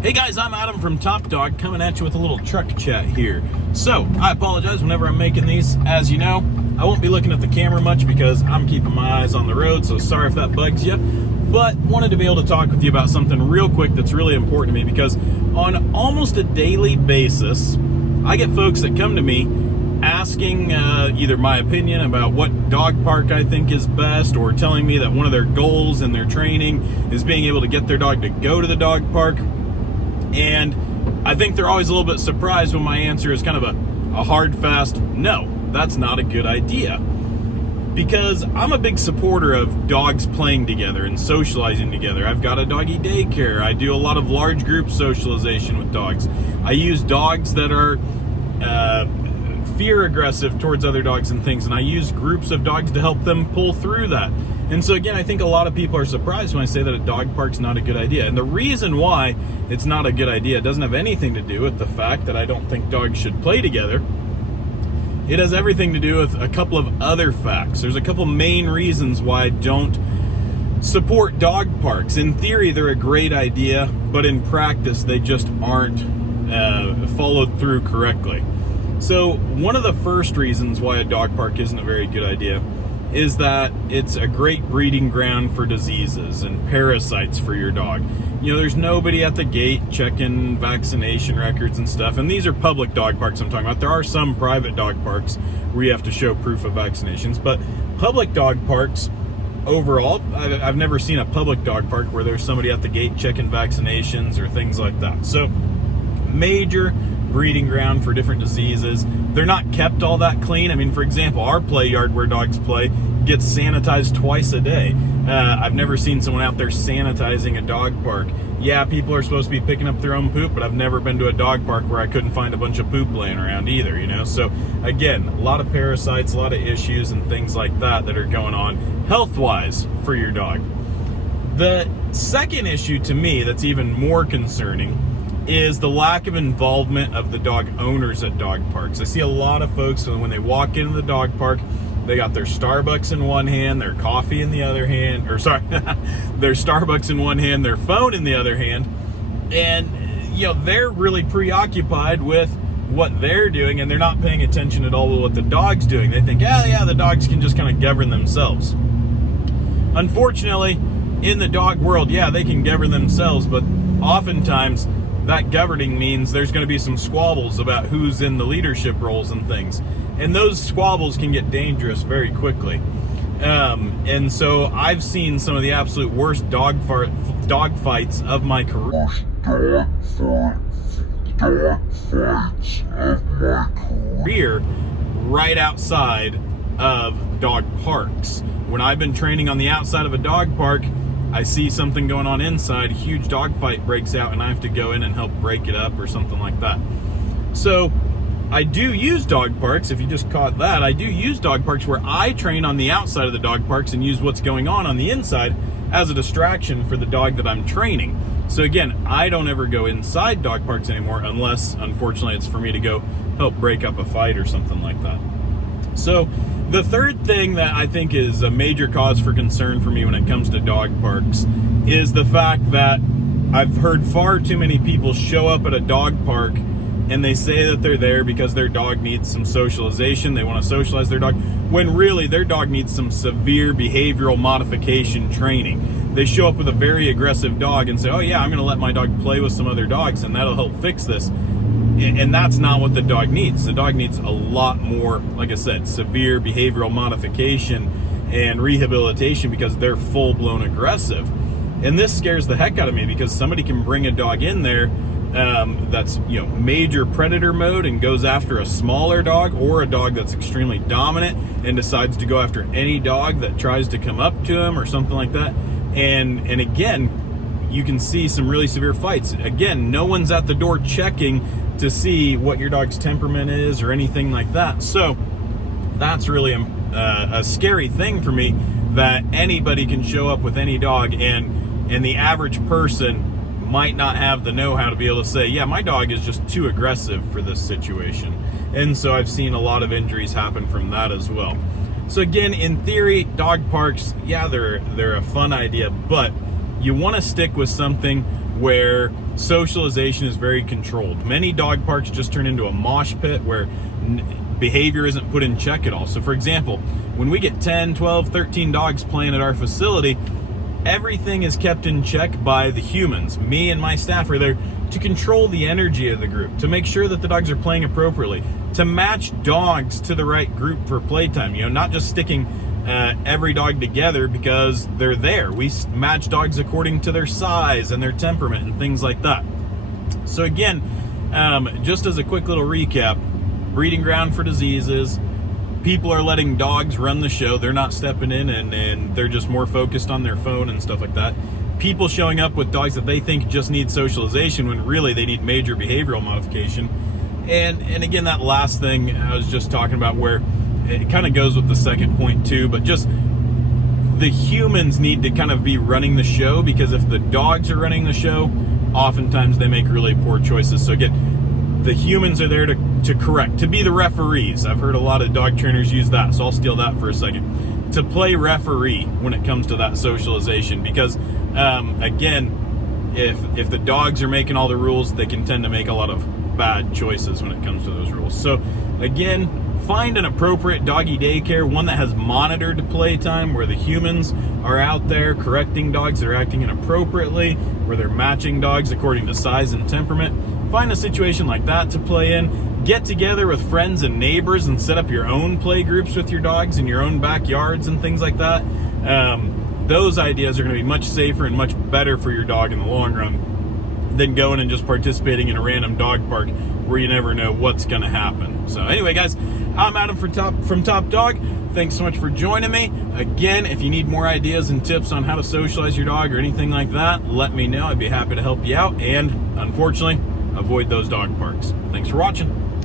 Hey guys, I'm Adam from Top Dog coming at you with a little truck chat here. So, I apologize whenever I'm making these. As you know, I won't be looking at the camera much because I'm keeping my eyes on the road, so sorry if that bugs you. But wanted to be able to talk with you about something real quick that's really important to me because on almost a daily basis, I get folks that come to me asking either my opinion about what dog park I think is best, or telling me that one of their goals in their training is being able to get their dog to go to the dog park. And I think they're always a little bit surprised when my answer is kind of a hard, fast, no, that's not a good idea. Because I'm a big supporter of dogs playing together and socializing together. I've got a doggy daycare. I do a lot of large group socialization with dogs. I use dogs that are fear aggressive towards other dogs and things, and I use groups of dogs to help them pull through that. And so again, I think a lot of people are surprised when I say that a dog park's not a good idea. And the reason why it's not a good idea doesn't have anything to do with the fact that I don't think dogs should play together. It has everything to do with a couple of other facts. There's a couple main reasons why I don't support dog parks. In theory, they're a great idea, but in practice, they just aren't followed through correctly. So one of the first reasons why a dog park isn't a very good idea is that it's a great breeding ground for diseases and parasites for your dog. You know, there's nobody at the gate checking vaccination records and stuff. And these are public dog parks I'm talking about. There are some private dog parks where you have to show proof of vaccinations. But public dog parks, overall, I've never seen a public dog park where there's somebody at the gate checking vaccinations or things like that. So, major breeding ground for different diseases. They're not kept all that clean. I mean, for example, our play yard where dogs play gets sanitized twice a day. I've never seen someone out there sanitizing a dog park. Yeah, people are supposed to be picking up their own poop, but I've never been to a dog park where I couldn't find a bunch of poop laying around either, you know? So again, a lot of parasites, a lot of issues and things like that are going on health-wise for your dog. The second issue to me that's even more concerning is the lack of involvement of the dog owners at dog parks. I see a lot of folks when they walk into the dog park, they got their Starbucks in one hand, their coffee in the other hand, or sorry, their Starbucks in one hand, their phone in the other hand, and you know, they're really preoccupied with what they're doing, and they're not paying attention at all to what the dog's doing. They think, yeah, the dogs can just kind of govern themselves. Unfortunately, in the dog world, yeah, they can govern themselves, but oftentimes that governing means there's going to be some squabbles about who's in the leadership roles and things. And those squabbles can get dangerous very quickly. And so I've seen some of the absolute worst dog fights of my career. Right outside of dog parks. When I've been training on the outside of a dog park, I see something going on inside, a huge dog fight breaks out, and I have to go in and help break it up or something like that. So I do use dog parks, if you just caught that, I do use dog parks where I train on the outside of the dog parks and use what's going on the inside as a distraction for the dog that I'm training. So again, I don't ever go inside dog parks anymore unless, unfortunately, it's for me to go help break up a fight or something like that. So the third thing that I think is a major cause for concern for me when it comes to dog parks is the fact that I've heard far too many people show up at a dog park and they say that they're there because their dog needs some socialization, they want to socialize their dog, when really their dog needs some severe behavioral modification training. They show up with a very aggressive dog and say, oh yeah, I'm going to let my dog play with some other dogs and that'll help fix this. And that's not what the dog needs. The dog needs a lot more, like I said, severe behavioral modification and rehabilitation because they're full-blown aggressive. And this scares the heck out of me because somebody can bring a dog in there that's, you know, major predator mode and goes after a smaller dog or a dog that's extremely dominant and decides to go after any dog that tries to come up to him or something like that. And again, you can see some really severe fights. Again, no one's at the door checking to see what your dog's temperament is or anything like that. So that's really a scary thing for me, that anybody can show up with any dog and the average person might not have the know-how to be able to say, yeah, my dog is just too aggressive for this situation. And so I've seen a lot of injuries happen from that as well. So again, in theory, dog parks, yeah, they're a fun idea, but you want to stick with something where socialization is very controlled. Many dog parks just turn into a mosh pit where behavior isn't put in check at all. So for example, when we get 10, 12, 13 dogs playing at our facility, everything is kept in check by the humans. Me and my staff are there to control the energy of the group, to make sure that the dogs are playing appropriately, to match dogs to the right group for playtime. Not just sticking every dog together because they're there. We match dogs according to their size and their temperament and things like that. So again, just as a quick little recap, breeding ground for diseases. People are letting dogs run the show. They're not stepping in, and they're just more focused on their phone and stuff like that. People showing up with dogs that they think just need socialization when really they need major behavioral modification. And again, that last thing I was just talking about, where it kind of goes with the second point too, but just the humans need to kind of be running the show, because if the dogs are running the show, oftentimes they make really poor choices. So again, the humans are there to correct, to be the referees. I've heard a lot of dog trainers use that, so I'll steal that for a second. To play referee when it comes to that socialization, because again, if the dogs are making all the rules, they can tend to make a lot of bad choices when it comes to those rules. So again, find an appropriate doggy daycare, one that has monitored playtime, where the humans are out there correcting dogs that are acting inappropriately, where they're matching dogs according to size and temperament. Find a situation like that to play in. Get together with friends and neighbors and set up your own play groups with your dogs in your own backyards and things like that. Those ideas are going to be much safer and much better for your dog in the long run than going and just participating in a random dog park where you never know what's going to happen. So anyway, guys, I'm Adam from Top Dog. Thanks so much for joining me. Again, if you need more ideas and tips on how to socialize your dog or anything like that, let me know. I'd be happy to help you out. And unfortunately, avoid those dog parks. Thanks for watching.